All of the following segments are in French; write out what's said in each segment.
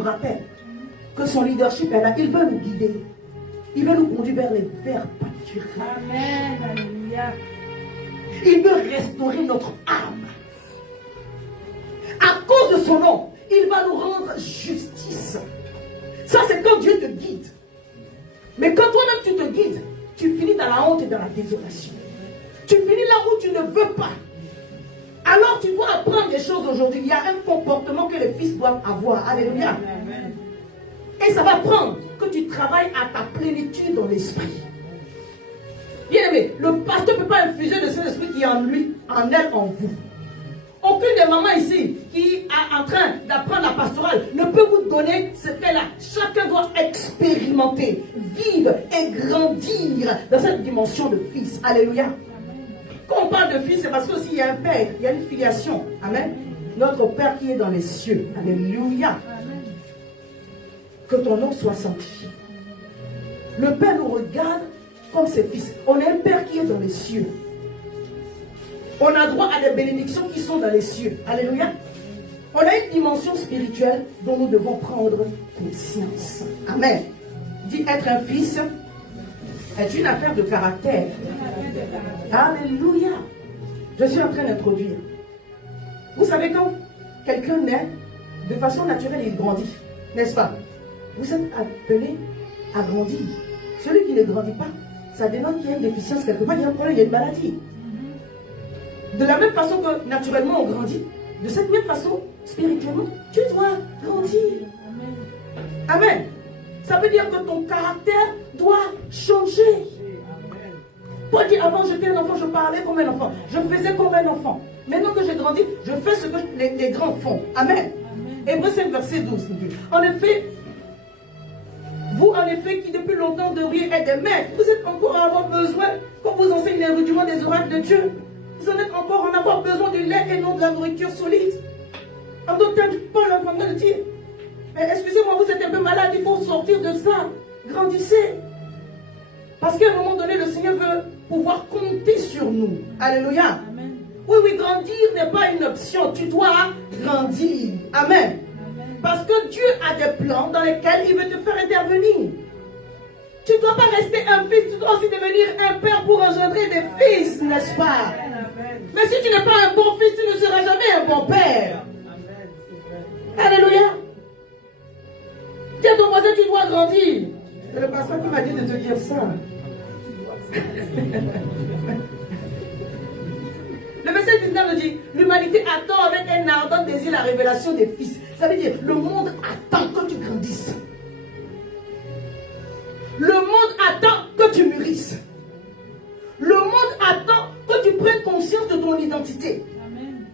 nous rappelle que son leadership est là. Il veut nous guider. Il veut nous conduire vers les verts pâturages. Amen. Alléluia. Il veut restaurer notre âme. À cause de son nom, il va nous rendre justice. Ça, c'est quand Dieu te guide. Mais quand toi-même tu te guides, tu finis dans la honte et dans la désolation. Tu finis là où tu ne veux pas. Alors tu dois apprendre des choses aujourd'hui. Il y a un comportement que les fils doivent avoir. Alléluia. Amen. Et ça va prendre que tu travailles à ta plénitude dans l'esprit. Bien aimé, le pasteur ne peut pas infuser de cet esprit qui est en lui, en elle, en vous. Aucune des mamans ici qui est en train d'apprendre la pastorale ne peut vous donner ce qu'elle a. Chacun doit expérimenter, vivre et grandir dans cette dimension de fils. Alléluia. Quand on parle de fils, c'est parce qu'il y a un père, il y a une filiation. Amen. Notre Père qui est dans les cieux. Alléluia. Que ton nom soit sanctifié. Le Père nous regarde comme ses fils. On a un Père qui est dans les cieux. On a droit à des bénédictions qui sont dans les cieux. Alléluia. On a une dimension spirituelle dont nous devons prendre conscience. Amen. Dit être un fils est une affaire de caractère. Alléluia. Je suis en train d'introduire. Vous savez, quand quelqu'un naît, de façon naturelle, il grandit. N'est-ce pas? Vous êtes appelé à grandir. Celui qui ne grandit pas, ça dénote qu'il y a une déficience quelque part, il y a un problème, il y a une maladie. De la même façon que naturellement on grandit, de cette même façon, spirituellement, tu dois grandir. Amen. Ça veut dire que ton caractère doit changer. Paul dit, avant j'étais un enfant, je parlais comme un enfant, je faisais comme un enfant. Maintenant que j'ai grandi, je fais ce que les grands font. Amen. Hébreux 5, verset 12. En effet, vous en effet qui depuis longtemps devriez être des maîtres, vous êtes encore à avoir besoin qu'on vous enseigne les rudiments des oracles de Dieu. Vous en êtes encore en avoir besoin du lait et non de la nourriture solide. En d'autres termes, Paul est en train de dire, excusez-moi, vous êtes un peu malade, il faut sortir de ça. Grandissez. Parce qu'à un moment donné, le Seigneur veut pouvoir compter sur nous. Alléluia. Amen. Oui, oui, grandir n'est pas une option. Tu dois grandir. Amen. Parce que Dieu a des plans dans lesquels il veut te faire intervenir. Tu ne dois pas rester un fils, tu dois aussi devenir un père pour engendrer des fils, n'est-ce pas? Mais si tu n'es pas un bon fils, tu ne seras jamais un bon père. Alléluia. Dis à ton voisin, tu dois grandir. C'est le pasteur qui m'a dit de te dire ça. Le verset 19 nous dit, l'humanité attend avec un ardent désir la révélation des fils. Ça veut dire, le monde attend que tu grandisses. Le monde attend que tu mûrisses. Le monde attend que tu prennes conscience de ton identité. Amen.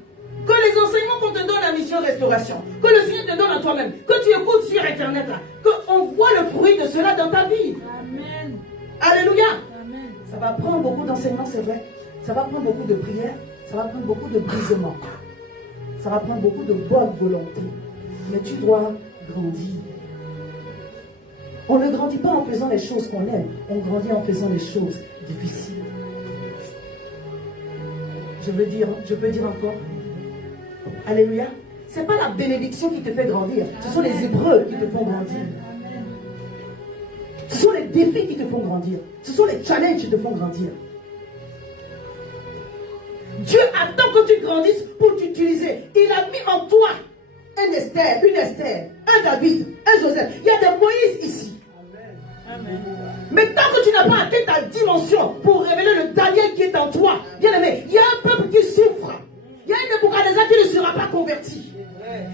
Que les enseignements qu'on te donne à Mission Restauration, que le Seigneur te donne à toi-même, que tu écoutes sur Internet, qu'on voit le fruit de cela dans ta vie. Amen. Alléluia. Amen. Ça va prendre beaucoup d'enseignements, c'est vrai. Ça va prendre beaucoup de prières. Ça va prendre beaucoup de brisements. Ça va prendre beaucoup de bonne volonté. Mais tu dois grandir. On ne grandit pas en faisant les choses qu'on aime. On grandit en faisant les choses difficiles. Je peux dire encore. Alléluia. Ce n'est pas la bénédiction qui te fait grandir. Ce sont les épreuves qui te font grandir. Ce sont les défis qui te font grandir. Ce sont les challenges qui te font grandir. Dieu attend que tu grandisses pour t'utiliser. Il a mis en toi un Esther, une Esther, un David, un Joseph. Il y a des Moïse ici. Amen. Mais tant que tu n'as pas atteint ta dimension pour révéler le Daniel qui est en toi, bien aimé, il y a un peuple qui souffre. Il y a un Nebuchadnezzar qui ne sera pas converti.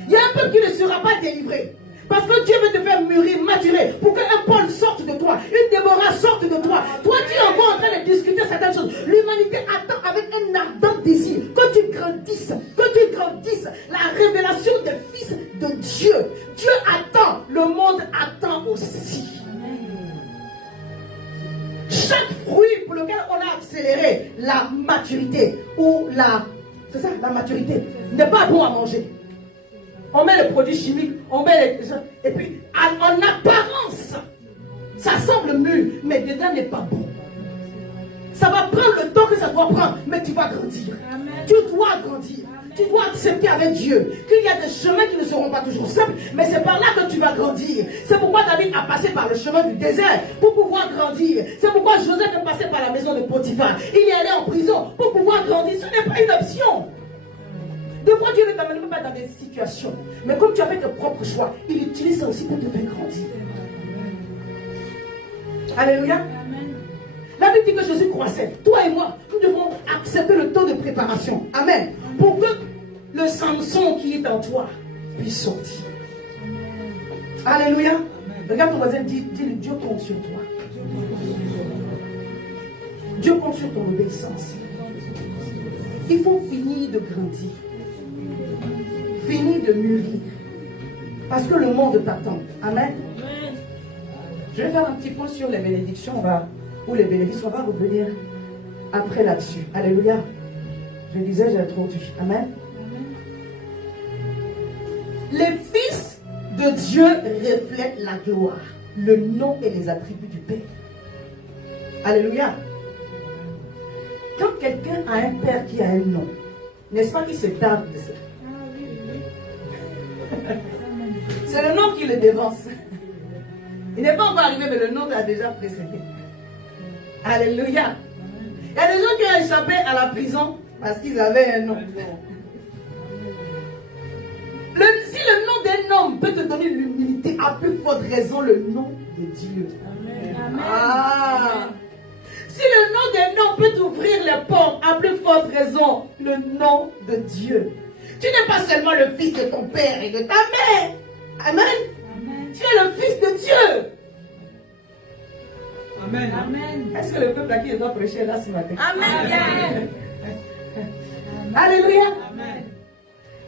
Il y a un peuple qui ne sera pas délivré. Parce que Dieu veut te faire mûrir, maturer, pour qu'un Paul sorte de toi, une Déborah sorte de toi. Toi, tu es encore en train de discuter certaines choses. L'humanité attend avec un ardent désir que tu grandisses, la révélation des fils de Dieu. Dieu attend, le monde attend aussi. Chaque fruit pour lequel on a accéléré la maturité, ou la maturité, n'est pas bon à manger. On met les produits chimiques, on met les... Et puis, en apparence, ça semble mûr, mais dedans n'est pas bon. Ça va prendre le temps que ça doit prendre, mais tu vas grandir. Amen. Tu dois grandir. Amen. Tu dois accepter avec Dieu qu'il y a des chemins qui ne seront pas toujours simples, mais c'est par là que tu vas grandir. C'est pourquoi David a passé par le chemin du désert pour pouvoir grandir. C'est pourquoi Joseph est passé par la maison de Potiphar. Il est allé en prison pour pouvoir grandir. Ce n'est pas une option. Des fois, Dieu ne t'amène pas dans des situations. Mais comme tu as fait tes propres choix, il utilise ça aussi pour te faire grandir. Alléluia. La Bible dit que Jésus croissait. Toi et moi, nous devons accepter le temps de préparation. Amen. Pour que le Samson qui est en toi puisse sortir. Alléluia. Regarde ton voisin, dis Dieu compte sur toi. Dieu compte sur ton obéissance. Il faut finir de grandir. Finir de mûrir. Parce que le monde t'attend. Amen. Je vais faire un petit point sur les bénédictions. Ou les bénéfices, on va revenir après là-dessus. Alléluia. Je disais, j'ai introduit. Amen. Les fils de Dieu reflètent la gloire, le nom et les attributs du Père. Alléluia. Quand quelqu'un a un père qui a un nom, n'est-ce pas qu'il se tarde de ça? C'est le nom qui le dévance. Il n'est pas encore arrivé, mais le nom l'a déjà précédé. Alléluia. Il y a des gens qui ont échappé à la prison parce qu'ils avaient un nom. Si le nom d'un homme peut te donner l'humilité, à plus forte raison le nom de Dieu. Amen. Ah. Si le nom d'un homme peut t'ouvrir les portes, à plus forte raison le nom de Dieu. Tu n'es pas seulement le fils de ton père et de ta mère. Amen. Amen. Tu es le fils de Dieu. Amen. Amen. Est-ce que le peuple à qui je dois prêcher est là ce matin? Amen. Alléluia. Amen.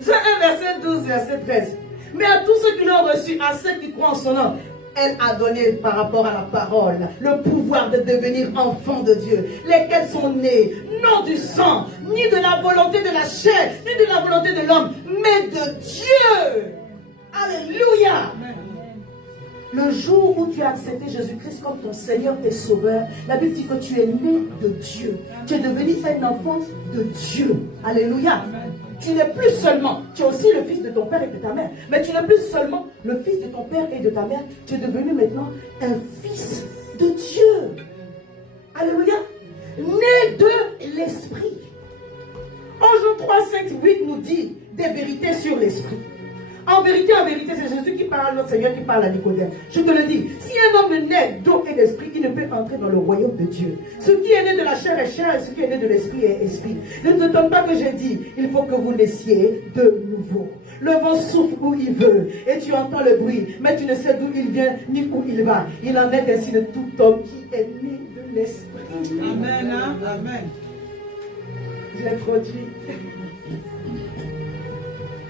Jean 1, verset 12, verset 13. Mais à tous ceux qui l'ont reçu, à ceux qui croient en son nom, elle a donné par rapport à la parole le pouvoir de devenir enfants de Dieu, lesquels sont nés, non du sang, ni de la volonté de la chair, ni de la volonté de l'homme, mais de Dieu. Alléluia. Le jour où tu as accepté Jésus-Christ comme ton Seigneur et Sauveur, la Bible dit que tu es né de Dieu. Tu es devenu un enfant de Dieu. Alléluia. Tu n'es plus seulement, tu es aussi le fils de ton père et de ta mère, mais tu n'es plus seulement le fils de ton père et de ta mère, tu es devenu maintenant un fils de Dieu. Alléluia. Né de l'Esprit. En Jean 3, 5, 8 nous dit des vérités sur l'Esprit. En vérité, c'est Jésus qui parle, notre Seigneur qui parle à Nicodème. Je te le dis, si un homme naît d'eau et d'esprit, il ne peut entrer dans le royaume de Dieu. Ce qui est né de la chair est chair, et ce qui est né de l'esprit est esprit. Ne te donne pas que j'ai dit, il faut que vous naissiez de nouveau. Le vent souffle où il veut, et tu entends le bruit, mais tu ne sais d'où il vient, ni où il va. Il en est ainsi de tout homme qui est né de l'esprit. Amen. Amen. J'ai produit.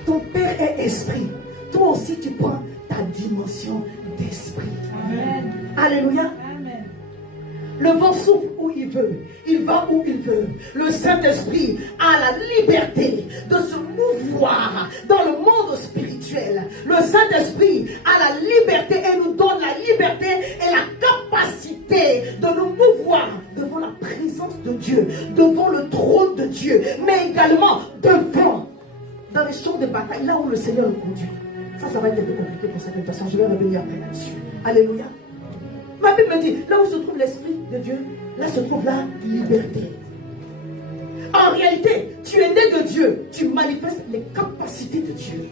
Ton Père est esprit. Toi aussi, tu prends ta dimension d'esprit. Amen. Alléluia. Amen. Le vent souffle où il veut. Il va où il veut. Le Saint-Esprit a la liberté de se mouvoir dans le monde spirituel. Le Saint-Esprit a la liberté et nous donne la liberté et la capacité de nous mouvoir devant la présence de Dieu, devant le trône de Dieu, mais également devant dans les champs de bataille, là où le Seigneur nous conduit. Ça va être un peu compliqué pour certaines personnes. Je vais revenir après là-dessus. Alléluia. Ma Bible me dit, là où se trouve l'Esprit de Dieu, là se trouve la liberté. En réalité, tu es né de Dieu. Tu manifestes les capacités de Dieu.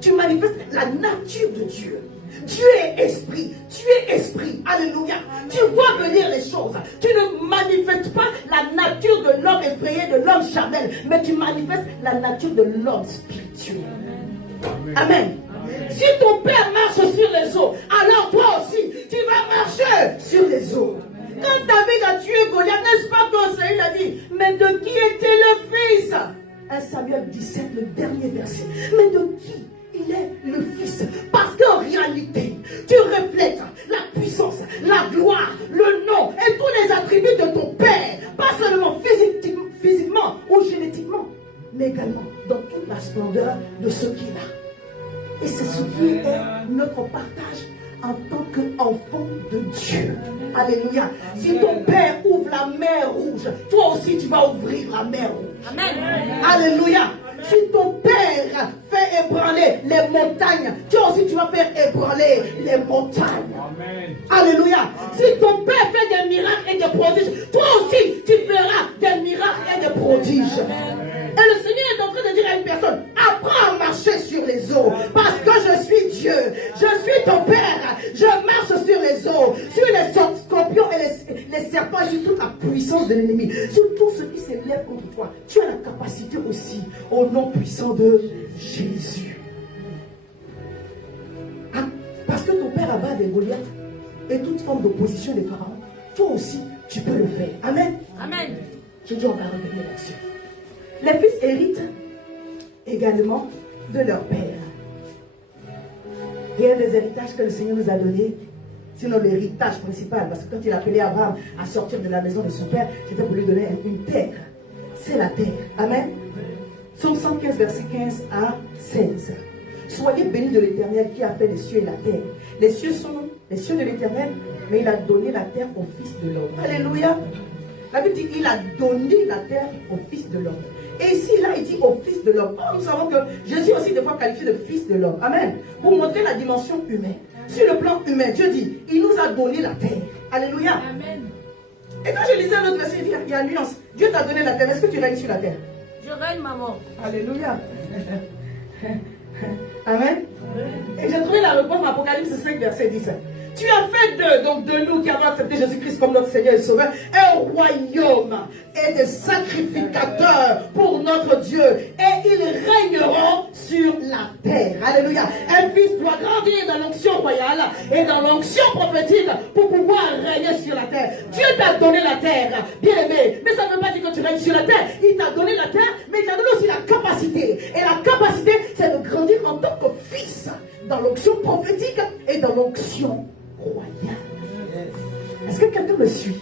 Tu manifestes la nature de Dieu. Dieu est esprit. Tu es esprit. Alléluia. Tu vois venir les choses. Tu ne manifestes pas la nature de l'homme effrayé, de l'homme charnel, mais tu manifestes la nature de l'homme spirituel. Amen. Si ton père marche sur les eaux, alors toi aussi, tu vas marcher sur les eau. Quand David a tué Goliath, n'est-ce pas que Saül a dit, mais de qui était le fils? 1 Samuel 17, le dernier verset. Mais de qui il est le fils? Parce qu'en réalité, tu reflètes la puissance, la gloire, le nom et tous les attributs de ton père. Pas seulement physiquement ou génétiquement, mais également dans toute la splendeur de ce qu'il a. Et c'est ce qui est notre partage en tant qu'enfant de Dieu. Alléluia. Si ton père ouvre la mer rouge, toi aussi tu vas ouvrir la mer rouge. Amen. Alléluia. Si ton père fait ébranler les montagnes, toi aussi tu vas faire ébranler les montagnes. Amen. Alléluia. Si ton père fait des miracles et des prodiges, toi aussi tu feras des miracles et des prodiges. Et le Seigneur est en train de dire à une personne, apprends à marcher sur les eaux, parce que je suis Dieu, je suis ton Père, je marche sur les eaux, sur les scorpions et les serpents, et sur toute la puissance de l'ennemi, sur tout ce qui s'élève contre toi. Tu as la capacité aussi, au nom puissant de Jésus. Ah, parce que ton Père abat des Goliaths et toute forme d'opposition des pharaons, toi aussi, tu peux le faire. Amen. Amen. Je dis, on va revenir là-dessus. Les fils héritent également de leur père. Il y a des héritages que le Seigneur nous a donnés, sinon l'héritage principal, parce que quand il a appelé Abraham à sortir de la maison de son père, c'était pour lui donner une terre. C'est la terre. Amen. Psaume 115, verset 15 à 16. Soyez bénis de l'Éternel qui a fait les cieux et la terre. Les cieux sont les cieux de l'Éternel, mais il a donné la terre au Fils de l'homme. Alléluia. La Bible dit qu'il a donné la terre au Fils de l'homme. Et ici, là, il dit au Fils de l'homme. Oh, nous savons que Jésus aussi des fois qualifié de Fils de l'homme. Amen. Pour montrer la dimension humaine. Sur le plan humain, Dieu dit, il nous a donné la terre. Alléluia. Amen. Et quand je lisais un autre verset, il y a une nuance. Dieu t'a donné la terre. Est-ce que tu règnes sur la terre? Je règne, maman. Alléluia. Amen. Et j'ai trouvé la réponse dans Apocalypse 5, verset 10. Tu as fait de nous qui avons accepté Jésus-Christ comme notre Seigneur et Sauveur un royaume et des sacrificateurs pour notre Dieu. Et ils régneront sur la terre. Alléluia. Un fils doit grandir dans l'onction royale et dans l'onction prophétique pour pouvoir régner sur la terre. Dieu t'a donné la terre, bien aimé. Mais ça ne veut pas dire que tu règnes sur la terre. Il t'a donné la terre, mais il t'a donné aussi la capacité. Et la capacité, c'est de grandir en tant que fils dans l'onction prophétique et dans l'onction royale. Est-ce que quelqu'un me suit?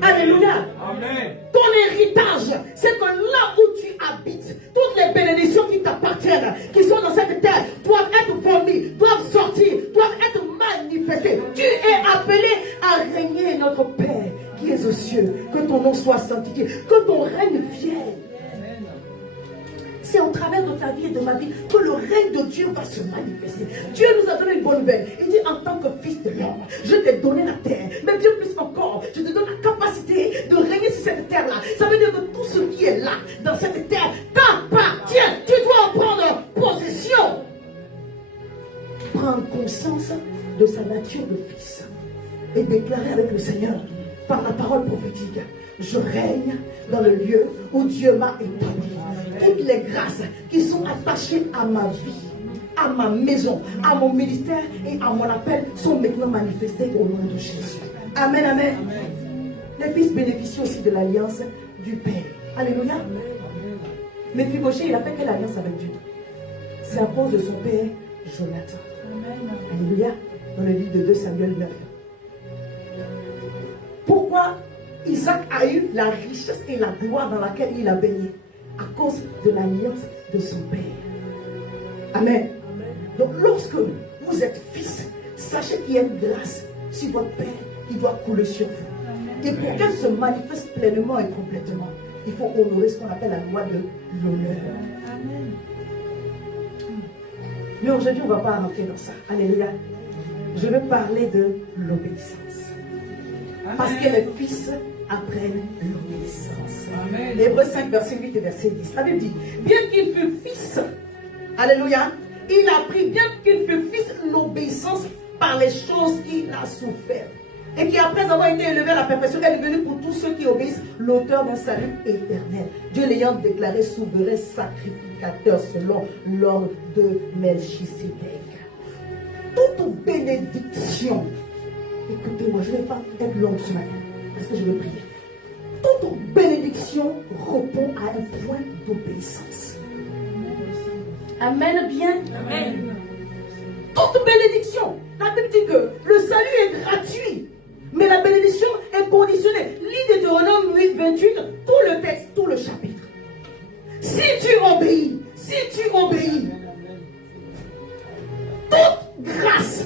Alléluia. Amen. Ton héritage, c'est que là où tu habites, toutes les bénédictions qui t'appartiennent, qui sont dans cette terre, doivent être vomies, doivent sortir, doivent être manifestées. Tu es appelé à régner, notre Père qui es aux cieux. Que ton nom soit sanctifié, que ton règne vienne. C'est au travers de ta vie et de ma vie que le règne de Dieu va se manifester. Dieu nous a donné une bonne nouvelle. Il dit, en tant que fils de l'homme, je t'ai donné la terre. Mais bien plus encore, je te donne la capacité de régner sur cette terre-là. Ça veut dire que tout ce qui est là, dans cette terre, t'appartient. Tu dois en prendre possession. Prendre conscience de sa nature de fils. Et déclarer avec le Seigneur, par la parole prophétique, je règne dans le lieu où Dieu m'a établi. Toutes les grâces qui sont attachées à ma vie, à ma maison, à mon ministère et à mon appel sont maintenant manifestées au nom de Jésus. Amen, amen. Les fils bénéficient aussi de l'alliance du Père. Alléluia. Mais Mephibosheth, il a fait quelle alliance avec Dieu? C'est à cause de son père Jonathan. Alléluia. Dans le livre de 2 Samuel 9. Pourquoi Isaac a eu la richesse et la gloire dans laquelle il a baigné? À cause de l'alliance de son père. Amen. Donc lorsque vous êtes fils, sachez qu'il y a une grâce sur votre père qui doit couler sur vous. Et pour qu'elle se manifeste pleinement et complètement, il faut honorer ce qu'on appelle la loi de l'honneur. Mais aujourd'hui, on ne va pas rentrer dans ça. Alléluia. Je veux parler de l'obéissance. Parce que les fils apprennent l'obéissance. Hébreux 5, verset 8 et verset 10. La Bible dit, bien qu'il fût fils, alléluia, il a appris, bien qu'il fût fils, l'obéissance par les choses qu'il a souffert. Et qui après avoir été élevé à la perfection, est devenu pour tous ceux qui obéissent l'auteur d'un salut éternel. Dieu l'ayant déclaré souverain sacrificateur selon l'ordre de Melchisédek. Toute bénédiction, écoutez-moi, je ne vais pas être longue ce matin, parce que je vais prier. Toute bénédiction répond à un point d'obéissance. Amen bien. Amen. Toute bénédiction. La Bible dit que le salut est gratuit, mais la bénédiction est conditionnée. Lis Deutéronome 8, 28, tout le texte, tout le chapitre. Si tu obéis, toute grâce.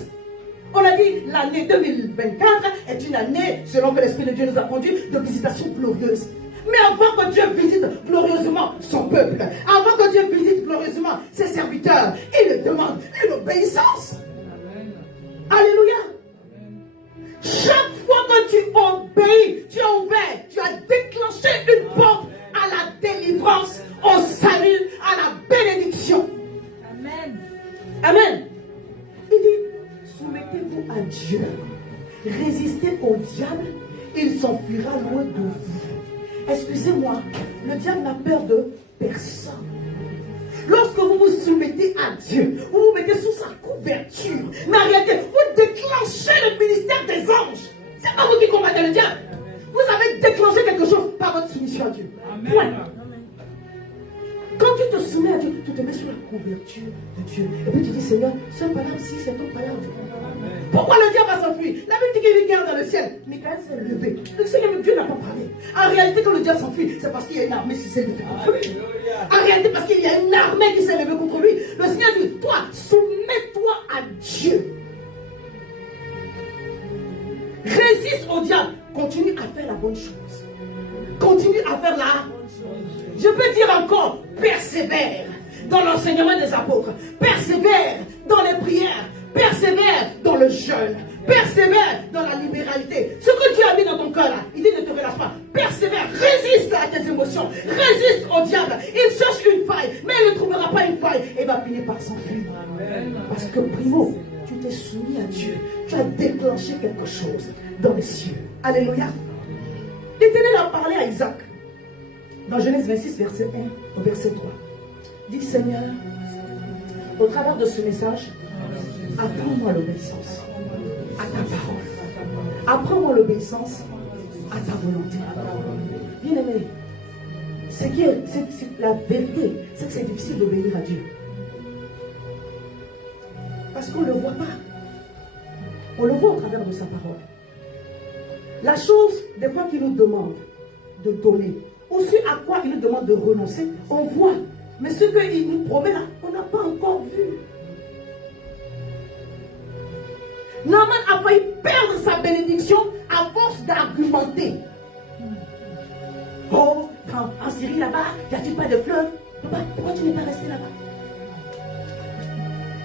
On a dit l'année 2024 est une année, selon que l'Esprit de Dieu nous a conduit, de visitation glorieuse. Mais avant que Dieu visite glorieusement son peuple, avant que Dieu visite glorieusement ses serviteurs, il demande une obéissance. Alléluia. Chaque fois que tu obéis, tu as ouvert, tu as déclenché une porte à la délivrance, au salut, à la bénédiction. Amen. Amen. Il dit, soumettez-vous à Dieu. Résistez au diable, il s'enfuira loin de vous. Excusez-moi, le diable n'a peur de personne. Lorsque vous vous soumettez à Dieu, vous vous mettez sous sa couverture. Mais en réalité, vous déclenchez le ministère des anges. C'est pas vous qui combattez le diable. Vous avez déclenché quelque chose par votre soumission à Dieu. Point. Quand tu te soumets à Dieu, tu te mets sous la couverture de Dieu. Et puis tu dis, Seigneur, ce palabre, si c'est ton palabre. Pourquoi le diable va s'enfuir? La Bible dit qu'il garde dans le ciel. Michael s'est levé. Le Seigneur, Dieu n'a pas parlé. En réalité, quand le diable s'enfuit, c'est parce qu'il y a une armée qui s'est levée contre lui. En réalité, parce qu'il y a une armée qui s'est levée contre lui. Le Seigneur dit, toi, soumets-toi à Dieu. Résiste au diable. Continue à faire la bonne chose. Continue à faire la... Je peux dire encore, persévère dans l'enseignement des apôtres. Persévère dans les prières. Persévère dans le jeûne. Persévère dans la libéralité. Ce que Dieu a mis dans ton cœur là, il dit ne te relâche pas. Persévère, résiste à tes émotions. Résiste au diable. Il cherche une faille, mais il ne trouvera pas une faille et va finir par s'enfuir. Parce que primo, tu t'es soumis à Dieu. Tu as déclenché quelque chose dans les cieux. Alléluia. L'Éternel a parlé à Isaac. Dans Genèse 26, verset 1 au verset 3. Dit Seigneur, au travers de ce message, apprends-moi l'obéissance à ta parole. Apprends-moi l'obéissance à ta volonté. Bien-aimé, c'est la vérité, c'est que c'est difficile d'obéir à Dieu. Parce qu'on ne le voit pas. On le voit au travers de sa parole. La chose, des fois, qu'il nous demande de donner, aussi à quoi il nous demande de renoncer, on voit. Mais ce qu'il nous promet là, on n'a pas encore vu. Naaman a failli perdre sa bénédiction à force d'argumenter. Oh, en Syrie là-bas, n'y a-t-il pas de fleuve? Papa, pourquoi tu n'es pas resté là-bas?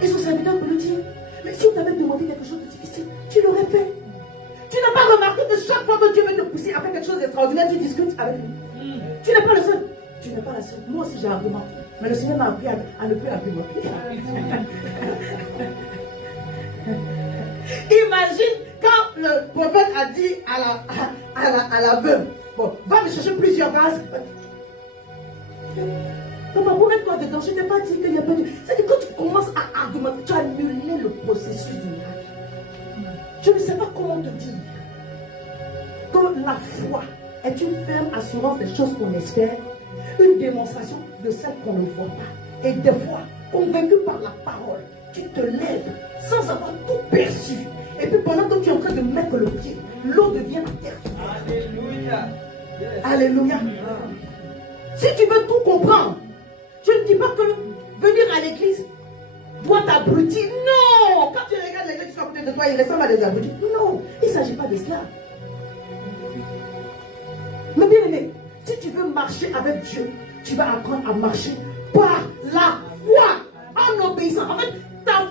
Et son serviteur peut le dire. Mais si on t'avait demandé quelque chose de difficile, tu l'aurais fait. Tu n'as pas remarqué que chaque fois que Dieu veut te pousser à faire quelque chose d'extraordinaire, tu discutes avec lui. Tu n'es pas le seul. Tu n'es pas la seule. Moi aussi j'ai argumenté. Mais le Seigneur m'a appris à ne plus argumenter. Imagine quand le prophète a dit à la veuve, bon, va me chercher plusieurs vases. Papa, pour mettre toi dedans, je ne t'ai pas dit qu'il n'y a pas de... C'est-à-dire que quand tu commences à argumenter, tu as annulé le processus du miracle. Je ne sais pas comment te dire que la foi est une ferme assurance des choses qu'on espère, une démonstration de celles qu'on ne voit pas. Et des fois, convaincu par la parole, tu te lèves sans avoir tout perçu. Et puis pendant que tu es en train de mettre le pied, l'eau devient la terre. Alléluia. Alléluia. Si tu veux tout comprendre, je ne dis pas que venir à l'église doit t'abrutir. Non! Quand tu regardes l'église qui sont à côté de toi, il ressemble à des abrutis. Non! Il ne s'agit pas de cela. Mais bien aimé, si tu veux marcher avec Dieu, tu vas apprendre à marcher par la foi, en obéissant. En fait, ta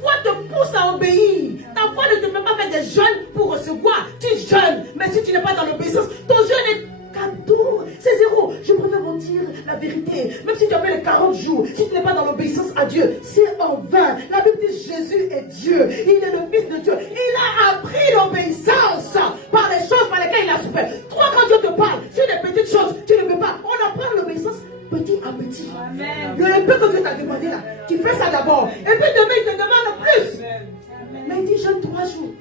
foi te pousse à obéir. Ta foi ne te fait pas faire des jeûnes pour recevoir. Tu jeûnes, mais si tu n'es pas dans l'obéissance, ton jeûne est cadeau. C'est zéro. Je préfère vous dire la vérité. Même si tu as fait les 40 jours, si tu n'es pas dans l'obéissance à Dieu, c'est en vain. La Bible dit Jésus est Dieu. Il est le Fils de Dieu. Il a appris l'obéissance par les choses par lesquelles il a souffert. Toi, quand Dieu te parle sur des petites choses, tu ne peux pas. On apprend l'obéissance petit à petit. Amen. Le peu que Dieu t'a demandé là, tu fais ça d'abord. Et puis demain, il te demande plus. Amen. Mais il dit jeûne 3 jours.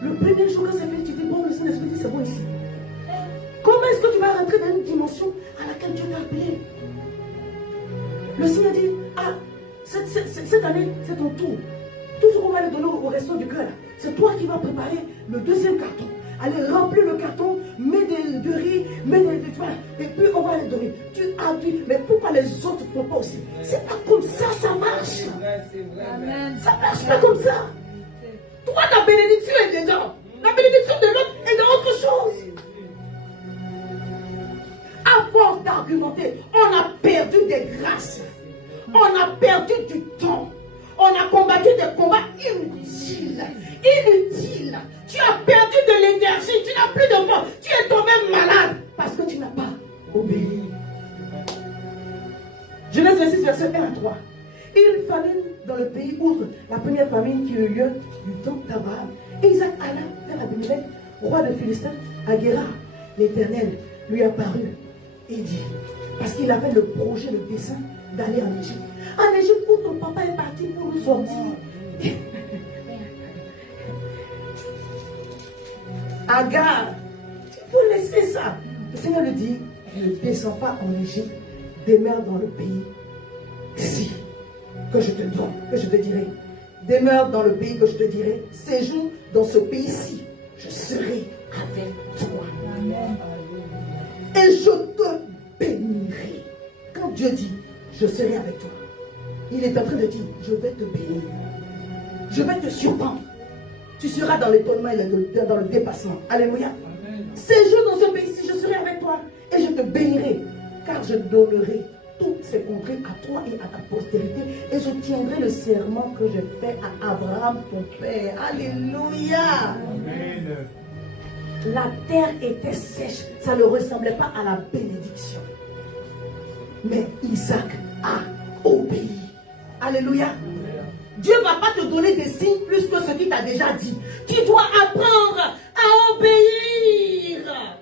Le premier jour, quand c'est fini, tu dis bon, le Saint-Esprit dit c'est bon ici. Comment est-ce que tu vas rentrer dans une dimension à laquelle Dieu t'a appelé? Le Seigneur dit, ah, cette année, c'est ton tour. Tout ce qu'on va lui donner au resto du cœur, c'est toi qui vas préparer le deuxième carton. Allez, remplis le carton, mets du riz, mets des toiles, et puis on va les donner. Tu appuies, mais pourquoi les autres ne font pas aussi? C'est pas comme ça, ça marche. Amen. Ça marche pas comme ça. Toi, ta bénédiction est dedans. La bénédiction de l'autre est dans autre chose. perdu du temps. On a combattu des combats inutiles. Inutiles. Tu as perdu de l'énergie. Tu n'as plus de force. Tu es toi-même malade parce que tu n'as pas obéi. Genèse 26, verset 1 à 3. Et une famine dans le pays outre la première famine qui eut lieu du temps d'Abraham. Et Isaac alla vers Abimelech, roi de Philistin, à Guérar. L'Éternel lui apparut et dit, parce qu'il avait le projet, le dessein d'aller en Égypte. En Égypte où ton papa est parti pour nous sortir. Agar, il faut laisser ça. Le Seigneur lui dit, ne descends pas en Égypte, demeure dans le pays ici que je te donne, que je te dirai. Demeure dans le pays que je te dirai. Séjourne dans ce pays-ci. Je serai avec toi. Amen. Et je te bénirai. Quand Dieu dit, je serai avec toi, il est en train de dire, je vais te bénir. Je vais te surprendre. Tu seras dans l'étonnement et dans le dépassement. Alléluia. Séjourne dans ce pays-ci, je serai avec toi. Et je te bénirai. Car je donnerai toutes ces contrées à toi et à ta postérité. Et je tiendrai le serment que j'ai fait à Abraham, ton père. Alléluia. Amen. La terre était sèche. Ça ne ressemblait pas à la bénédiction. Mais Isaac a obéi. Alléluia. Dieu ne va pas te donner des signes plus que ce qu'il t'a déjà dit. Tu dois apprendre à obéir.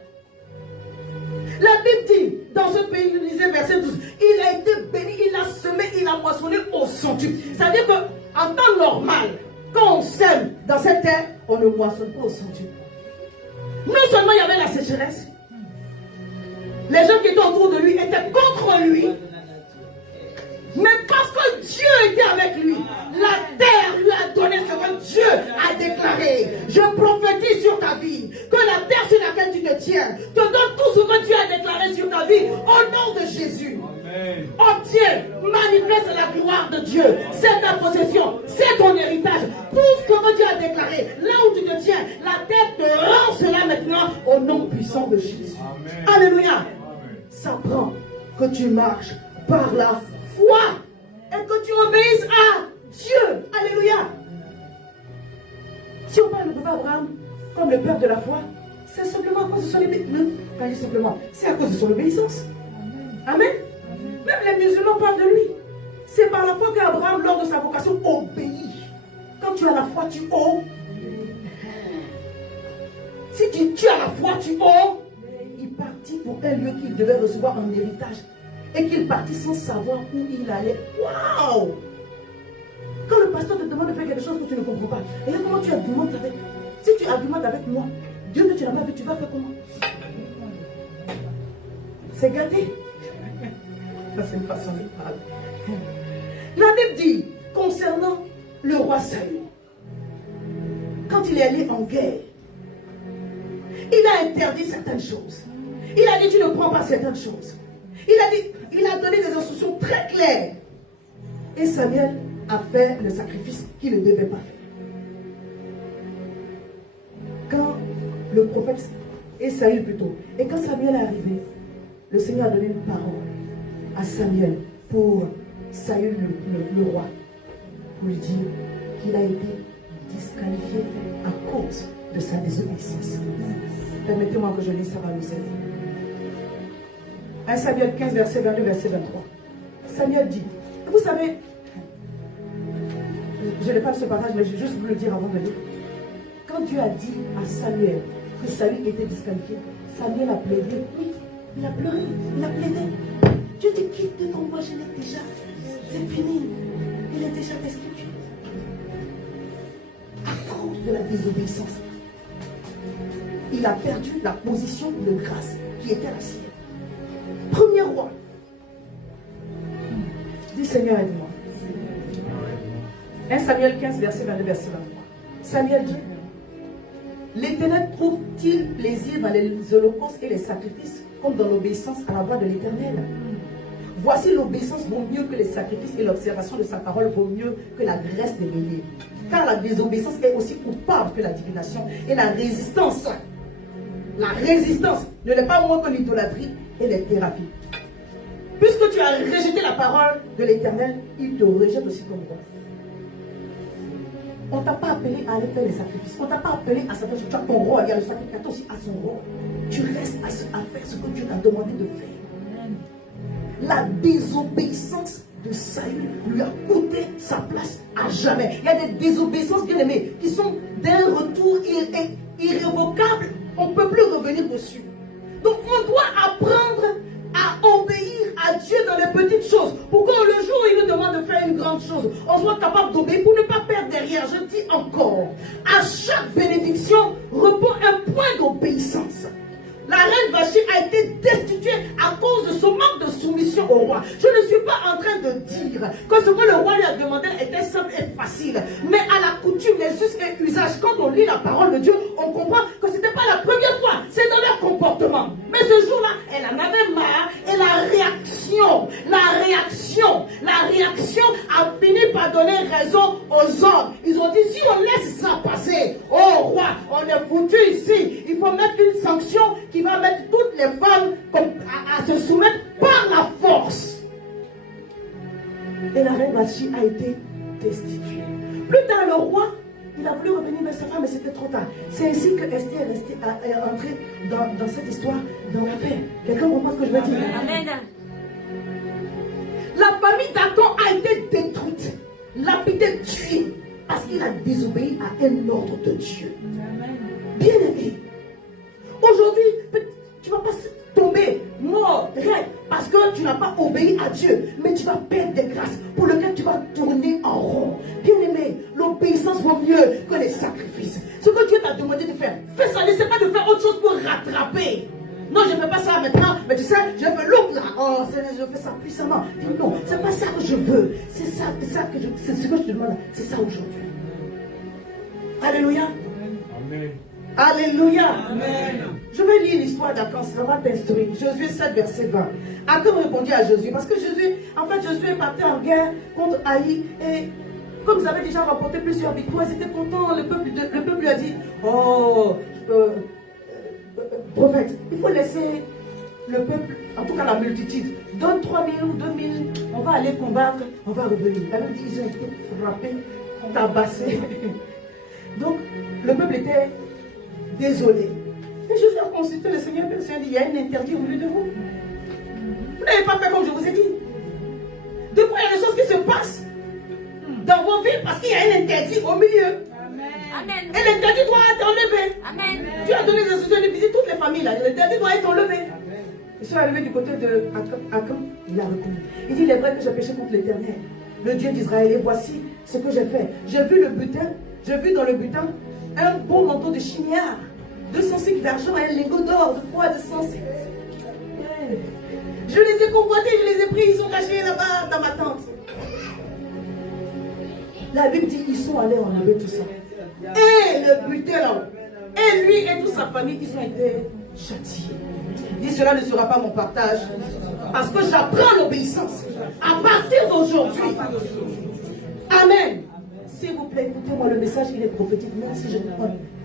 La Bible dit, dans ce pays, nous lisez verset 12, il a été béni, il a semé, il a moissonné au centuple. C'est-à-dire qu'en temps normal, quand on sème dans cette terre, on ne moissonne pas au centuple. Non seulement il y avait la sécheresse, les gens qui étaient autour de lui étaient contre lui, mais parce que Dieu était avec lui, la terre lui a donné ce que Dieu a déclaré. Je prophétise sur ta vie que la terre sur laquelle tu te tiens te donne tout ce que Dieu a déclaré sur ta vie au nom de Jésus. Amen. Obtiens, manifeste la gloire de Dieu. C'est ta possession, c'est ton héritage. Tout ce que Dieu a déclaré, là où tu te tiens, la terre te rend cela maintenant au nom puissant de Jésus. Amen. Alléluia. Amen. Ça prend que tu marches par la foi et que tu obéisses à Dieu. Alléluia. Si on parle de papa Abraham comme le père de la foi, c'est simplement à cause de son obéissance. C'est à cause de son obéissance. Amen. Même les musulmans parlent de lui. C'est par la foi qu'Abraham, lors de sa vocation, obéit. Quand tu as la foi, tu obéis. Si tu as la foi, tu obéis. Il partit pour un lieu qu'il devait recevoir en héritage. Et qu'il partit sans savoir où il allait. Waouh! Quand le pasteur te demande de faire quelque chose que tu ne comprends pas, et comment tu argumentes avec. Si tu argumentes avec moi, Dieu ne te l'a pas vu, tu vas faire comment? C'est gâté. Ça, c'est une façon de parler. La Bible dit, concernant le roi Saül, quand il est allé en guerre, il a interdit certaines choses. Il a dit, tu ne prends pas certaines choses. Il a donné des instructions très claires. Et Samuel a fait le sacrifice qu'il ne devait pas faire. Quand le prophète, et Saül plutôt, et quand Samuel est arrivé, le Seigneur a donné une parole à Samuel pour Saül le roi, pour lui dire qu'il a été disqualifié à cause de sa désobéissance. Permettez-moi que je lise, ça va nous aider. 1 Samuel 15, verset 22, verset 23. Samuel dit, vous savez, je n'ai pas ce passage, mais je vais juste vous le dire avant de lire. Quand Dieu a dit à Samuel que Saül était disqualifié, Samuel a plaidé. Oui, il a pleuré, il a plaidé. Dieu dit, quitte devant moi, je l'ai déjà. C'est fini. Il est déjà destitué. À cause de la désobéissance, il a perdu la position de grâce qui était la sienne. Premier roi. Dis Seigneur, aide-moi. 1 Samuel 15, verset 22, verset 23. Samuel dit, l'Éternel trouve-t-il plaisir dans les holocaustes et les sacrifices comme dans l'obéissance à la voix de l'Éternel? Voici, l'obéissance vaut mieux que les sacrifices et l'observation de sa parole vaut mieux que la graisse des béliers. Car la désobéissance est aussi coupable que la divination et la résistance ne l'est pas moins que l'idolâtrie et les thérapies. puisque tu as rejeté la parole de l'Éternel, il te rejette aussi comme roi. On ne t'a pas appelé à aller faire les sacrifices. On ne t'a pas appelé à sacrifier. Tu as ton roi, il y a le sacrificateur aussi à son roi. Tu restes à faire ce que Dieu t'a demandé de faire. La désobéissance de Saül lui a coûté sa place à jamais. Il y a des désobéissances, bien aimées, qui sont d'un retour irrévocable. On ne peut plus revenir dessus. Donc on doit apprendre à obéir à Dieu dans les petites choses. Pour que le jour où il nous demande de faire une grande chose, on soit capable d'obéir pour ne pas perdre derrière. Je dis encore, à chaque bénédiction repose un point d'obéissance. La reine Vachi a été destituée à cause de son manque de soumission au roi. Je ne suis pas en train de dire que ce que le roi lui a demandé était simple et facile. Mais à la coutume, les us et usages, quand on lit la parole de Dieu, on comprend que ce n'était pas la première fois. C'est dans leur comportement. Mais ce jour-là, elle en avait marre. Et la réaction a fini par donner raison aux hommes. Ils ont dit, si on laisse ça passer, oh roi, on est foutu ici. Il faut mettre une sanction qui va mettre toutes les femmes à se soumettre par la force. Et la reine Vachi a été destituée. Plus tard, le roi, il a voulu revenir vers sa femme, mais c'était trop tard. C'est ainsi que Esther est entrée dans cette histoire, dans la paix. Quelqu'un comprend ce que je veux dire? Amen. La famille d'Achan a été détruite, lapidée, tuée, parce qu'il a désobéi à un ordre de Dieu. Bien aimé, aujourd'hui, tu ne vas pas tomber mort, raide, parce que tu n'as pas obéi à Dieu, mais tu vas perdre des grâces pour lesquelles tu vas tourner en rond. Bien aimé, l'obéissance vaut mieux que les sacrifices. Ce que Dieu t'a demandé de faire, fais ça, n'essaie pas de faire autre chose pour rattraper. Non, je ne fais pas ça maintenant, mais tu sais, je veux l'autre là. Oh, je fais ça puissamment. Dis non, c'est pas ça que je veux. C'est ça que c'est ce que je te demande. C'est ça aujourd'hui. Alléluia. Amen. Alléluia. Amen. Je vais lire l'histoire d'Achan, ça va t'instruire. Josué 7, verset 20. Achan répondit à Josué, parce que Josué est parti en guerre contre Haï. Et comme vous avez déjà remporté plusieurs victoires, ils étaient contents. Le peuple lui a dit, oh, prophète, il faut laisser le peuple, en tout cas la multitude, donne 3000 ou 2000, on va aller combattre, on va revenir. La Bible dit qu'ils ont été frappés, tabassés. Donc, le peuple était désolé. Et Jésus a consulté le Seigneur, et le Seigneur dit, il y a un interdit au milieu de vous. Vous n'avez pas fait comme je vous ai dit. Des fois, il y a des choses qui se passent dans vos vies parce qu'il y a un interdit au milieu. Amen. Et l'interdit doit être enlevé. Amen. Dieu a donné des instructions de visiter toutes les familles là. L'interdit doit être enlevé. Ils sont arrivés du côté de Achan. Il a reconnu. Il dit, il est vrai que j'ai péché contre l'Éternel, le Dieu d'Israël. Et voici ce que j'ai fait. J'ai vu dans le butin un beau manteau de chimière, 200 cycles d'argent et un lingot d'or de poids de 100 cycles. Je les ai convoités, je les ai pris, ils sont cachés là-bas dans ma tente. La Bible dit, ils sont allés enlever tout ça. Et le butin là-haut. Et lui et toute sa famille, ils ont été châtiés. Il dit, cela ne sera pas mon partage. Parce que j'apprends l'obéissance. À partir d'aujourd'hui. Amen. S'il vous plaît, écoutez-moi, le message, il est prophétique. Même si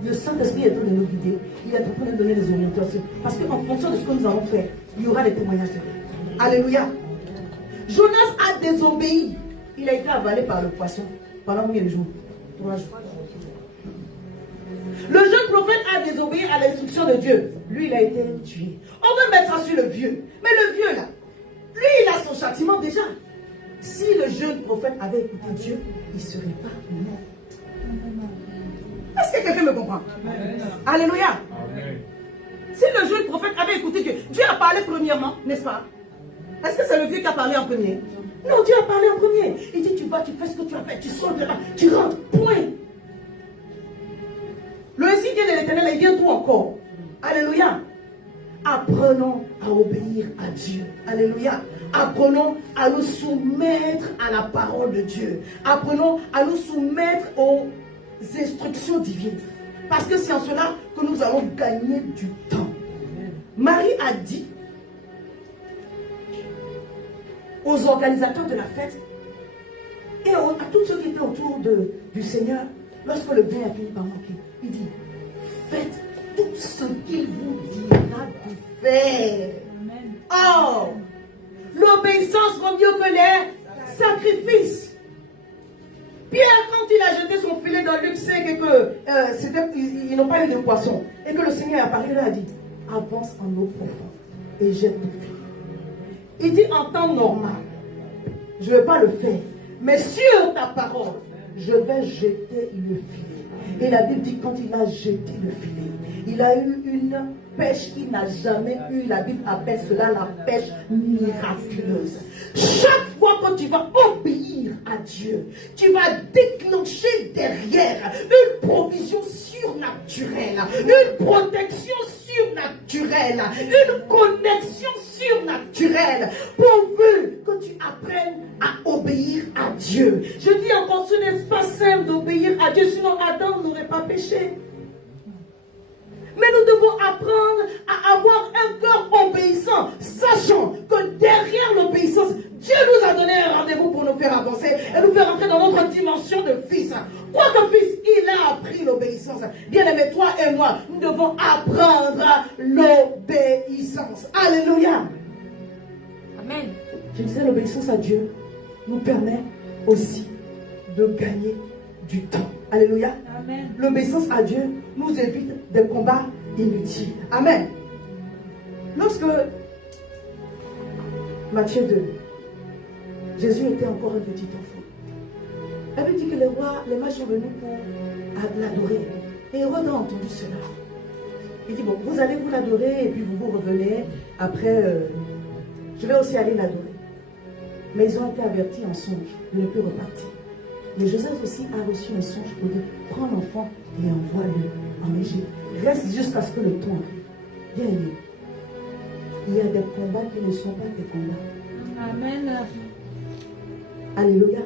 le Saint-Esprit est en train de nous guider, il est en train de donner des orientations. Parce qu'en fonction de ce que nous allons faire, il y aura des témoignages. Alléluia. Jonas a désobéi. Il a été avalé par le poisson. Pendant combien de jours? 3 jours. Le jeune prophète a désobéi à l'instruction de Dieu. Lui, il a été tué. On veut mettre ça sur le vieux. Mais le vieux, là, lui, il a son châtiment déjà. Si le jeune prophète avait écouté Dieu, il ne serait pas mort. Est-ce que quelqu'un me comprend? Alléluia. Amen. Si le jeune prophète avait écouté Dieu, Dieu a parlé premièrement, n'est-ce pas? Est-ce que c'est le vieux qui a parlé en premier? Non, Dieu a parlé en premier. Il dit, tu vas, tu fais ce que tu as fait, tu sors de là, tu rentres, point. Le ainsi vient de l'Éternel, il vient tout encore. Alléluia. Apprenons à obéir à Dieu. Alléluia. Apprenons à nous soumettre à la parole de Dieu. Apprenons à nous soumettre aux instructions divines. Parce que c'est en cela que nous allons gagner du temps. Marie a dit aux organisateurs de la fête et à tous ceux qui étaient autour du Seigneur, lorsque le vin a fini par manquer, il dit, faites tout ce qu'il vous dira de faire. Oh, L'obéissance vaut mieux que les sacrifices. Pierre, quand il a jeté son filet dans Luc 5 et que ils n'ont pas eu de poisson, et que le Seigneur est apparu, il a dit, avance en eau profonde et jette ton filet. Il dit en temps normal, je ne vais pas le faire, mais sur ta parole, je vais jeter le filet. Et la Bible dit, quand il a jeté le filet, il a eu une pêche qu'il n'a jamais eue. La Bible appelle cela la pêche miraculeuse. Chaque fois que tu vas obéir à Dieu, tu vas déclencher derrière une provision surnaturelle, une protection surnaturelle, une connexion surnaturelle, pourvu que tu apprennes à obéir à Dieu. Je dis encore, ce n'est pas simple d'obéir à Dieu, sinon Adam n'aurait pas péché. Mais nous devons apprendre à avoir un cœur obéissant, sachant que derrière l'obéissance, Dieu nous a donné un rendez-vous pour nous faire avancer et nous faire entrer dans notre dimension de fils. Quoique fils, il a appris l'obéissance. Bien aimé, toi et moi, nous devons apprendre l'obéissance. Alléluia. Amen. Je disais, l'obéissance à Dieu nous permet aussi de gagner du temps. Alléluia. Amen. L'obéissance à Dieu nous évite des combats inutiles. Amen. Lorsque Matthieu 2, Jésus était encore un petit enfant. La Bible dit que les mages sont venus pour l'adorer. Et Hérode a entendu cela. Il dit, bon, vous allez vous l'adorer et puis vous revenez. Après, je vais aussi aller l'adorer. Mais ils ont été avertis en songe de ne plus repartir. Mais Joseph aussi a reçu un songe pour dire, prends l'enfant et envoie-le en Égypte. Reste jusqu'à ce que le temps arrive. Bien aimé, il y a des combats qui ne sont pas des combats. Amen. Alléluia.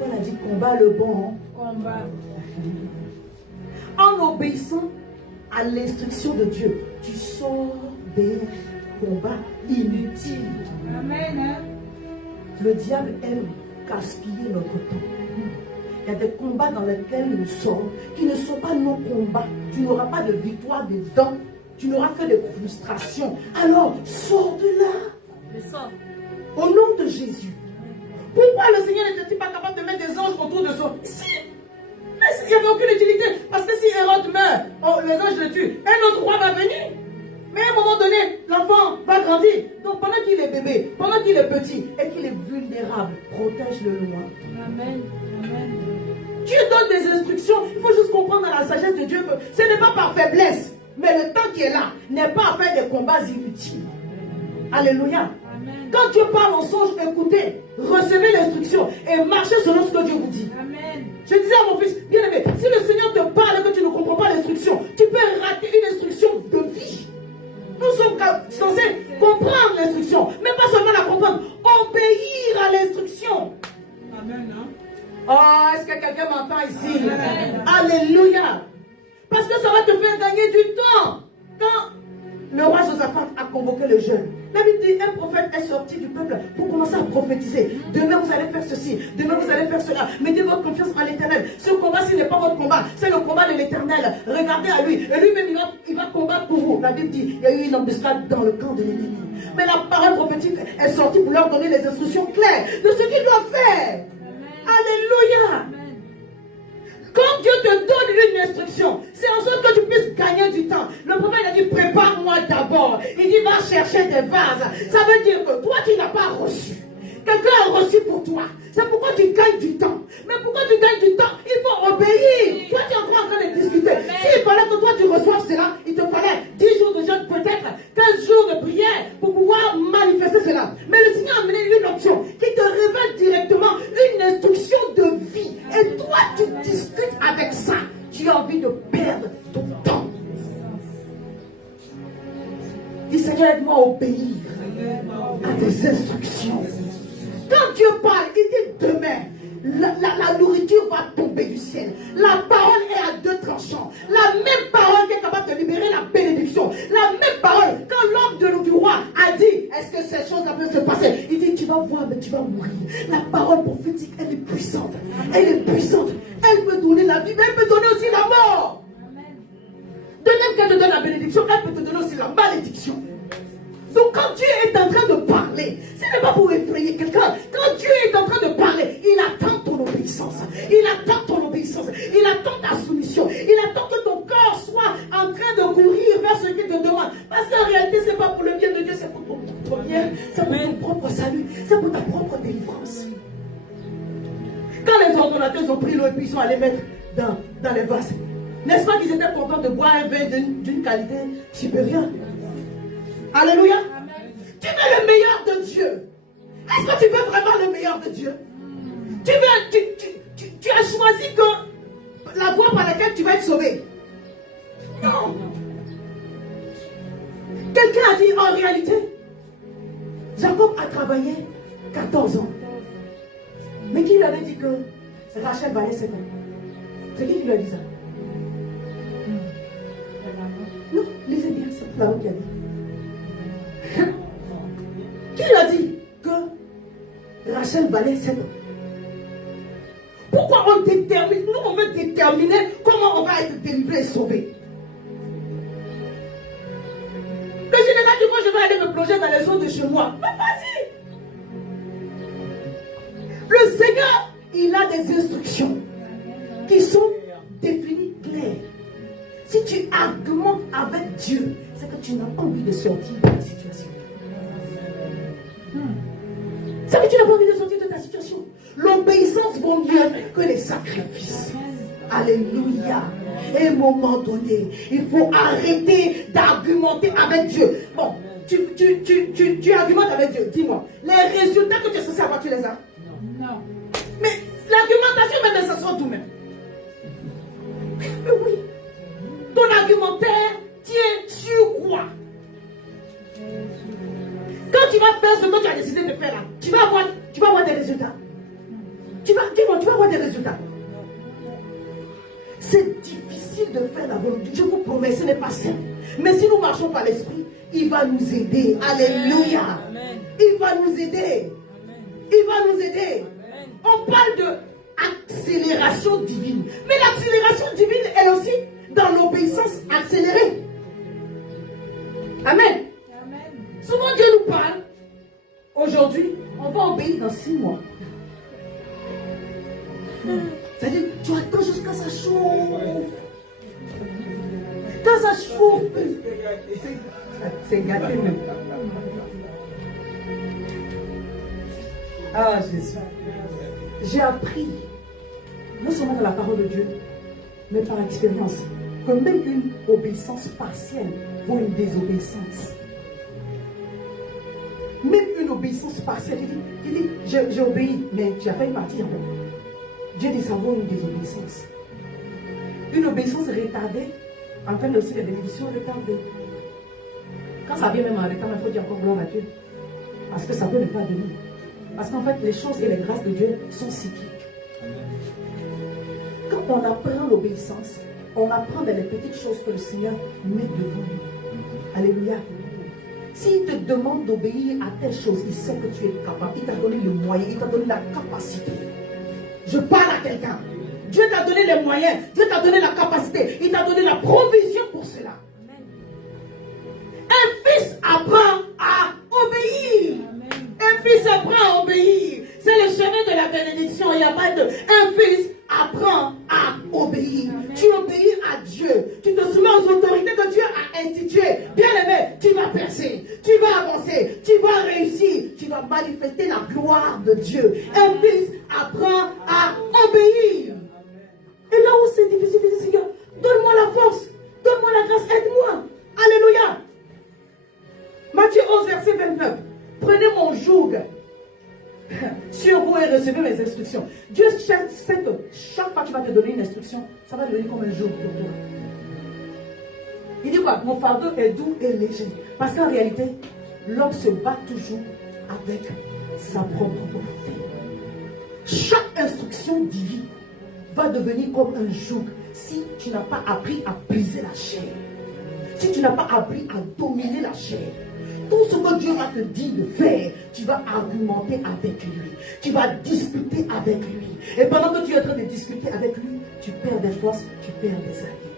On a dit combat le bon. Combat. En obéissant à l'instruction de Dieu, tu sors des combats inutiles. Amen. Le diable aime gaspiller notre temps. Il y a des combats dans lesquels nous sommes qui ne sont pas nos combats. Tu n'auras pas de victoire dedans. Tu n'auras que des frustrations. Alors, sors de là. Je sors. Au nom de Jésus. Pourquoi le Seigneur n'était-il pas capable de mettre des anges autour de son... Mais il n'y avait aucune utilité. Parce que si Hérode meurt, les anges le tuent, un autre roi va venir. Mais à un moment donné, l'enfant va grandir. Donc pendant qu'il est bébé, pendant qu'il est petit et qu'il est vulnérable, protège-le loin. Amen. Amen. Dieu donne des instructions. Il faut juste comprendre dans la sagesse de Dieu que ce n'est pas par faiblesse. Mais le temps qui est là n'est pas à faire des combats inutiles. Alléluia. Amen. Quand Dieu parle en songe, écoutez, recevez l'instruction et marchez selon ce que Dieu vous dit. Amen. Je disais à mon fils, bien aimé, si le Seigneur te parle et que tu ne comprends pas l'instruction, tu peux rater une instruction de vie. Nous sommes censés comprendre l'instruction, mais pas seulement la comprendre, obéir à l'instruction. Amen. Oh, est-ce que quelqu'un m'entend ici? Amen. Alléluia. Parce que ça va te faire gagner du temps. Quand le roi Josaphat a convoqué le jeûne, la Bible dit, un prophète est sorti du peuple pour commencer à prophétiser. Demain vous allez faire ceci, demain vous allez faire cela. Mettez votre confiance en l'Éternel. Ce combat, ce n'est pas votre combat, c'est le combat de l'Éternel. Regardez à lui, et lui-même il va combattre pour vous. La Bible dit, il y a eu une embuscade dans le camp de l'ennemi. Mais la parole prophétique est sortie pour leur donner les instructions claires de ce qu'ils doivent faire. Alléluia. Quand Dieu te donne une instruction, c'est en sorte que tu puisses gagner du temps. Le prophète a dit, prépare-moi d'abord. Il dit, va chercher des vases. Ça veut dire que toi, tu n'as pas reçu. Quelqu'un a reçu pour toi. C'est pourquoi tu gagnes du temps. Mais pourquoi tu gagnes du temps? Il faut obéir. Toi, tu es en train de discuter. S'il fallait que toi, tu reçoives cela, il te fallait 10 jours de jeûne, peut-être 15 jours de prière pour pouvoir manifester cela. Mais le Seigneur a amené une option qui te révèle directement une instruction de vie. Et toi, tu discutes avec ça. Tu as envie de perdre ton temps. Dis, Seigneur, aide-moi à obéir à tes instructions. Quand Dieu parle, il dit demain, la nourriture va tomber du ciel. La parole est à deux tranchants. La même parole qui est capable de libérer la bénédiction. La même parole, quand l'homme du roi a dit, est-ce que ces choses-là peuvent se passer? Il dit, tu vas voir, mais tu vas mourir. La parole prophétique, elle est puissante. Elle est puissante. Elle peut donner la vie, mais elle peut donner aussi la mort. De même qu'elle te donne la bénédiction, elle peut te donner aussi la malédiction. Donc quand Dieu est en train de parler, parler. Ce n'est pas pour effrayer quelqu'un. Quand Dieu est en train de parler, il attend ton obéissance. Il attend ton obéissance. Il attend ta soumission. Il attend que ton corps soit en train de courir vers ce qu'il te demande. Parce qu'en réalité, ce n'est pas pour le bien de Dieu, c'est pour ton bien. C'est pour ton propre salut. C'est pour ta propre délivrance. Quand les ordonnateurs ont pris l'eau et puis ils sont allés mettre dans les vases, n'est-ce pas qu'ils étaient contents de boire un vin d'une qualité supérieure? Alléluia. Tu veux le meilleur de Dieu. Est-ce que tu veux vraiment le meilleur de Dieu? Tu as choisi que la voie par laquelle tu vas être sauvé. Non. Quelqu'un a dit en réalité, Jacob a travaillé 14 ans. Mais qui lui avait dit que Rachel valait 7 ans? C'est qui lui a dit ça? Non, lisez bien, c'est là-haut qui a dit. Qui lui a dit que Rachel valait 7 ans? Pourquoi on détermine? Nous, on veut déterminer comment on va être délivré et sauvé. Le général dit, moi, je vais aller me plonger dans les eaux de chez moi. Mais vas-y. Le Seigneur, il a des instructions qui sont définies claires. Si tu argumentes avec Dieu, c'est que tu n'as pas envie de sortir de ta situation. C'est que tu n'as pas envie de sortir de ta situation. L'obéissance vaut mieux que les sacrifices. Alléluia. Et à un moment donné, il faut arrêter d'argumenter avec Dieu. Bon, tu argumentes avec Dieu. Dis-moi, les résultats que tu es censé avoir, tu les as? Non. Mais l'argumentation même, ça sort d'où même? Mais oui. Ton argumentaire tient sur quoi? Quand tu vas faire ce que tu as décidé de faire là, tu vas avoir des résultats. Tu vas avoir des résultats. C'est difficile de faire la volonté. Je vous promets, ce n'est pas simple. Mais si nous marchons par l'esprit, il va nous aider. Alléluia. Amen. Il va nous aider. Amen. Il va nous aider. Amen. On parle de accélération divine. Mais l'accélération divine, elle aussi, dans l'obéissance accélérée. Amen. Amen. Souvent Dieu nous parle. Aujourd'hui, on va obéir dans 6 mois. C'est-à-dire, tu attends jusqu'à ça chauffe. Quand ça chauffe, c'est gâté même. Ah Jésus. J'ai appris, non seulement dans la parole de Dieu, mais par expérience, que même une obéissance partielle vaut une désobéissance. Même une obéissance partielle, j'ai obéi, mais tu as failli partir en fait. Dieu dit ça vaut une désobéissance. Une obéissance retardée entraîne aussi les bénédictions retardées. Quand ça vient même en retard, il faut dire encore gloire à Dieu. Parce que ça peut ne pas venir. Parce qu'en fait, les choses et les grâces de Dieu sont cycliques. Quand on apprend l'obéissance, on apprend dans les petites choses que le Seigneur met devant nous. Alléluia. S'il te demande d'obéir à telle chose, il sait que tu es capable. Il t'a donné le moyen, il t'a donné la capacité. Je parle à quelqu'un. Dieu t'a donné les moyens, Dieu t'a donné la capacité, il t'a donné la provision pour cela. Un fils apprend à obéir. Un fils apprend à obéir. C'est le chemin de la bénédiction. Il n'y a pas de... Un fils apprend à obéir. Tu obéis à Dieu. Tu te soumets aux autorités que Dieu a instituées. Bien aimé, tu vas percer. Tu vas avancer. Tu vas réussir. Tu vas manifester la gloire de Dieu. Un fils apprend à obéir. Et là où c'est difficile, il dit, Seigneur, donne-moi la force. Donne-moi la grâce. Aide-moi. Alléluia. Matthieu 11, verset 29. Prenez mon joug sur vous et recevez mes instructions. Dieu sait que chaque fois que tu vas te donner une instruction, ça va devenir comme un joug pour toi. Il dit quoi? Mon fardeau est doux et léger. Parce qu'en réalité, l'homme se bat toujours avec sa propre volonté. Chaque instruction divine va devenir comme un joug si tu n'as pas appris à briser la chair. Si tu n'as pas appris à dominer la chair. Tout ce que Dieu va te dire de faire, tu vas argumenter avec lui. Tu vas discuter avec lui. Et pendant que tu es en train de discuter avec lui, tu perds des forces, tu perds des alliés.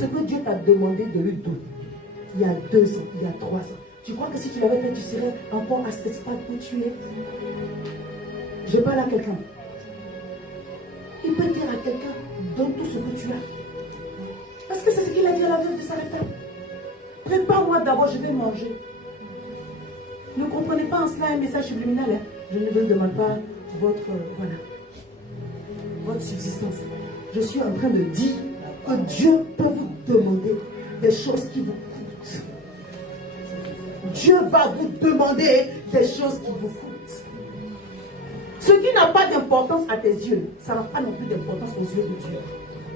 Ce que Dieu t'a demandé de lui donner, il y a 2 ans, il y a 3 ans. Tu crois que si tu l'avais fait, tu serais encore à ce stade où tu es? Je parle à quelqu'un. Il peut dire à quelqu'un, donne tout ce que tu as. Parce que c'est ce qu'il a dit à la veuve de Sarepta. Prépare-moi d'abord, je vais manger. Ne comprenez pas en cela un message subliminal. Hein? Je ne vous demande pas votre subsistance. Je suis en train de dire que Dieu peut vous demander des choses qui vous coûtent. Dieu va vous demander des choses qui vous coûtent. Ce qui n'a pas d'importance à tes yeux, ça n'a pas non plus d'importance aux yeux de Dieu.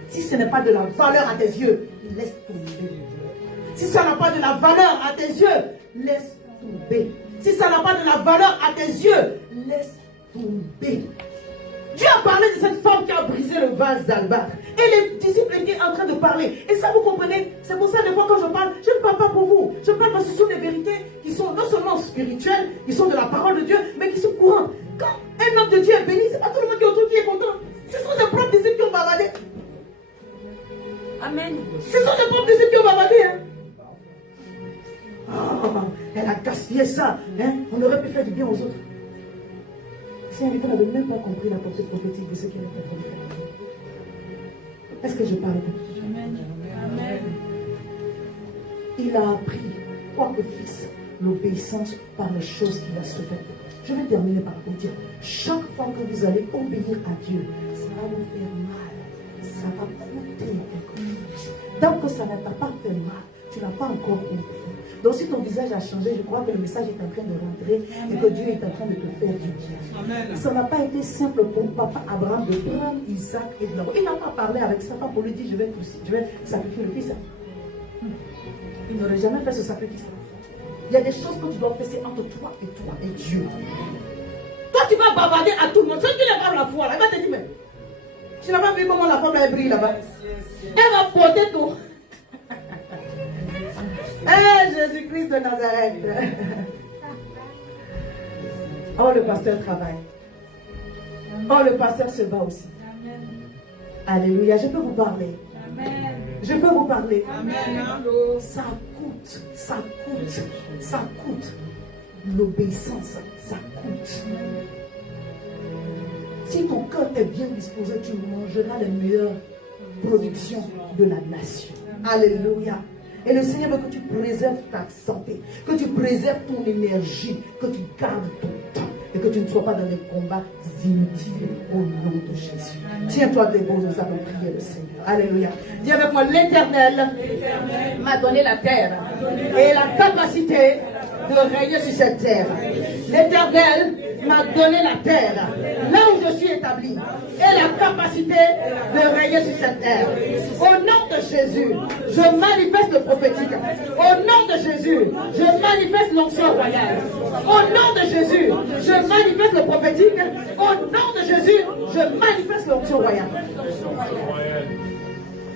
Si ce n'est pas de la valeur à tes yeux, laisse tomber. Si ça n'a pas de la valeur à tes yeux, laisse tomber. Si ça n'a pas de la valeur à tes yeux, laisse tomber. Dieu a parlé de cette femme qui a brisé le vase d'albâtre. Et les disciples étaient en train de parler. Et ça, vous comprenez? C'est pour ça, des fois, quand je parle, je ne parle pas pour vous. Je parle parce que ce sont des vérités qui sont non seulement spirituelles, qui sont de la parole de Dieu, mais qui sont courantes. Quand un homme de Dieu est béni, ce n'est pas tout le monde qui est autour qui est content. Ce sont ses propres disciples qui ont bavardé. Amen. Ce sont ses propres disciples qui ont bavardé. Hein? Oh, elle a gaspillé ça. Hein? On aurait pu faire du bien aux autres. Si un n'avait même pas compris la portée prophétique de ce qu'elle était en train de faire. Est-ce que je parle de Dieu? Amen. Amen. Il a appris, quoi que fils, l'obéissance par les choses qu'il a se faire. Je vais terminer par vous dire, chaque fois que vous allez obéir à Dieu, ça va vous faire mal. Ça va coûter quelque chose. Tant que ça ne t'a pas fait mal, tu n'as pas encore compris. Donc si ton visage a changé, je crois que le message est en train de rentrer. Amen. Et que Dieu est en train de te faire du bien. Amen. Ça n'a pas été simple pour papa Abraham de prendre Isaac et de l'envoyer. Il n'a pas parlé avec sa femme pour lui dire je vais sacrifier le fils. Il n'aurait jamais fait ce sacrifice. Il y a des choses que tu dois faire, c'est entre toi et Dieu. Toi tu vas bavarder à tout le monde. Ceux qui n'ont pas la foi, là, il va te dire mais tu n'as pas vu comment la femme elle brille là-bas. Elle va porter ton... Jésus-Christ de Nazareth. Oh, le pasteur travaille. Oh, le pasteur se bat aussi. Amen. Alléluia. Je peux vous parler. Amen. Je peux vous parler. Amen. Ça coûte. L'obéissance, ça coûte. Si ton cœur est bien disposé, tu mangeras les meilleures productions de la nation. Alléluia. Et le Seigneur veut que tu préserves ta santé, que tu préserves ton énergie, que tu gardes ton temps et que tu ne sois pas dans des combats inutiles au nom de Jésus. Tiens-toi debout, nous allons prier le Seigneur. Alléluia. Dis avec moi, l'Éternel m'a donné la terre et la capacité de régner sur cette terre. L'Éternel m'a donné la terre, là où je suis établi, et la capacité de régner sur cette terre. Au nom de Jésus, je manifeste le prophétique. Au nom de Jésus, je manifeste l'onction royale. Au nom de Jésus, je manifeste le prophétique. Au nom de Jésus, je manifeste l'onction royale.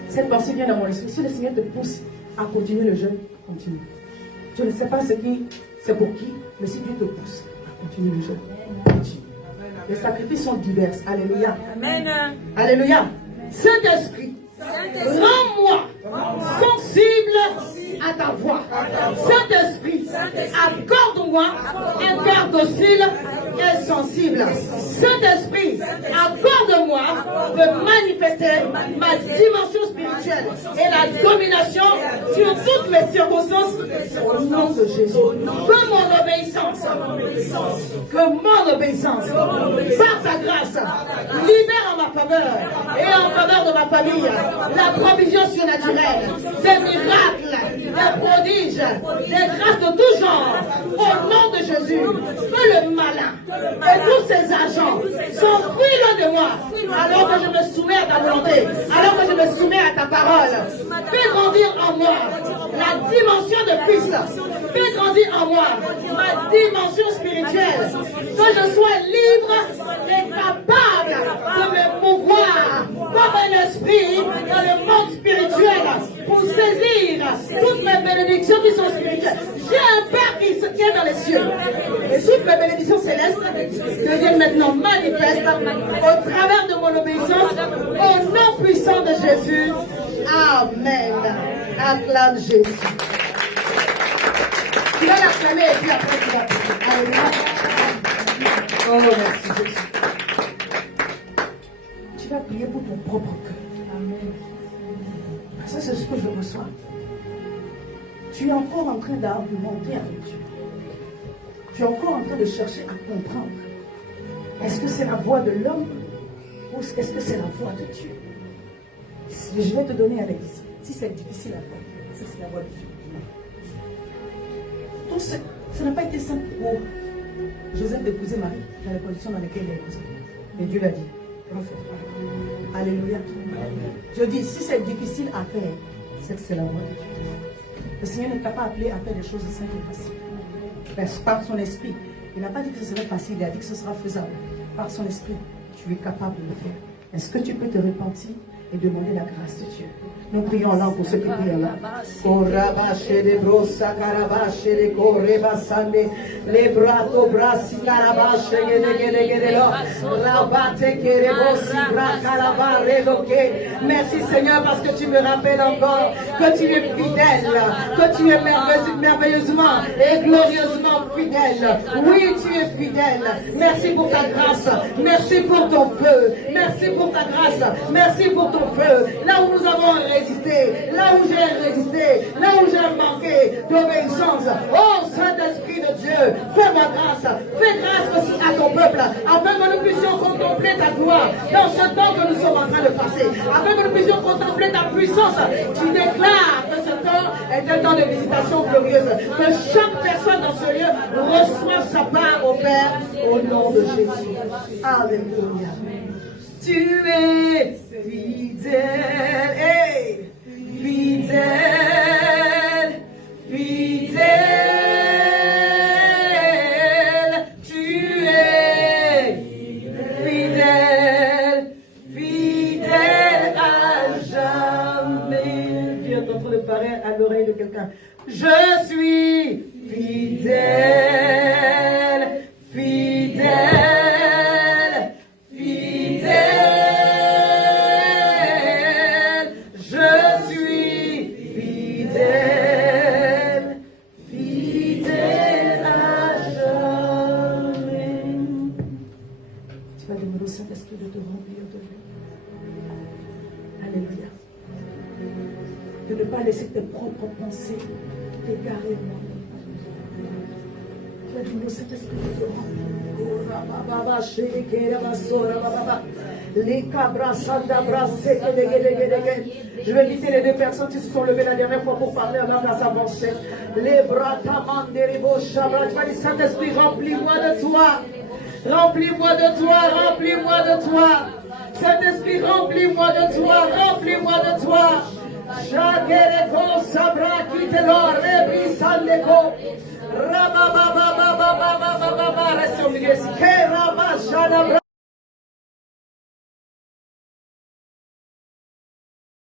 Cette pensée vient dans mon esprit. Si le Seigneur te pousse à continuer le jeûne, continue. Je ne sais pas c'est pour qui, mais si Dieu te pousse à continuer le jeûne, continue. Les sacrifices sont divers. Alléluia. Amen. Alléluia. Saint-Esprit, rends-moi sensible à ta voix. Saint-Esprit, accorde-moi un cœur docile et sensible. Saint-Esprit, accorde-moi de manifester ma dimension spirituelle et la domination sur toutes mes circonstances au nom de Jésus. Que mon obéissance, par ta grâce, libère en ma faveur et en faveur de ma famille la provision surnaturelle, des miracles, des prodiges, des grâces de tout genre, au nom de Jésus. Que le malin et tous ses agents s'enfuient loin de moi, alors que je me soumets à ta volonté, alors que je me soumets à ta parole. Fais grandir en moi la dimension de fils. Fais grandir en moi ma dimension spirituelle. Que je sois libre et capable de me mouvoir comme un esprit dans le monde spirituel pour saisir toutes mes bénédictions qui sont spirituelles. J'ai un Père qui se tient dans les cieux. Et toutes mes bénédictions célestes deviennent maintenant manifestes au travers de mon obéissance au nom puissant de Jésus. Amen. Acclame Jésus. Tu vas l'acclamer et puis après tu vas prier. Alléluia. Oh, merci Jésus. Tu vas prier pour ton propre cœur. Amen. Ça, c'est ce que je reçois. Tu es encore en train d'argumenter avec Dieu. Tu es encore en train de chercher à comprendre. Est-ce que c'est la voix de l'homme ou est-ce que c'est la voix de Dieu? Je vais te donner un exemple. Si c'est difficile à faire, c'est la voix de Dieu. Donc, ça n'a pas été simple pour Joseph d'épouser Marie dans les conditions dans lesquelles il est épousé. Mais Dieu l'a dit. Alléluia. Je dis, si c'est difficile à faire, c'est que c'est la voix de Dieu. Le Seigneur ne t'a pas appelé à faire des choses simples et faciles. Mais par son esprit, il n'a pas dit que ce serait facile, il a dit que ce sera faisable. Par son esprit, tu es capable de le faire. Est-ce que tu peux te repentir et demander la grâce de Dieu? Nous prions là pour ceux qui prient là. Merci Seigneur parce que tu me rappelles encore que tu es fidèle, que tu es merveilleusement et glorieusement fidèle. Oui, tu es fidèle. Merci pour ta grâce. Merci pour ton feu. Merci pour ta grâce. Merci pour ton feu. Là où nous avons résisté, là où j'ai résisté, là où j'ai manqué d'obéissance. Oh Saint-Esprit de Dieu, fais-moi grâce. Fais grâce aussi à ton peuple, afin que nous puissions contempler ta gloire dans ce temps que nous sommes en train de passer. Afin que nous puissions contempler ta puissance. Tu déclares que ce temps est un temps de visitation glorieuse. Que chaque personne dans ce lieu reçoive sa part au Père au nom de Jésus. Alléluia. Tu es fidèle, hey, fidèle, fidèle, tu es fidèle, fidèle à jamais. Dieu est en train de parler à l'oreille de quelqu'un. Je suis fidèle, fidèle. Saint-Esprit de te remplir de lui. Alléluia. De ne pas laisser tes propres pensées t'égarer. Tu vas demander au Saint-Esprit de te remplir. Je vais inviter les deux personnes qui se sont levées la dernière fois pour parler en langue à s'avancer. Les bras t'amanderibo shabra. Tu vas dire Saint-Esprit, remplis-moi de toi. Remplis-moi de toi, remplis-moi de toi. Saint-Esprit, remplis-moi de toi, remplis-moi de toi. Jagereko sabra kitelo rebri sandeko. Rabababa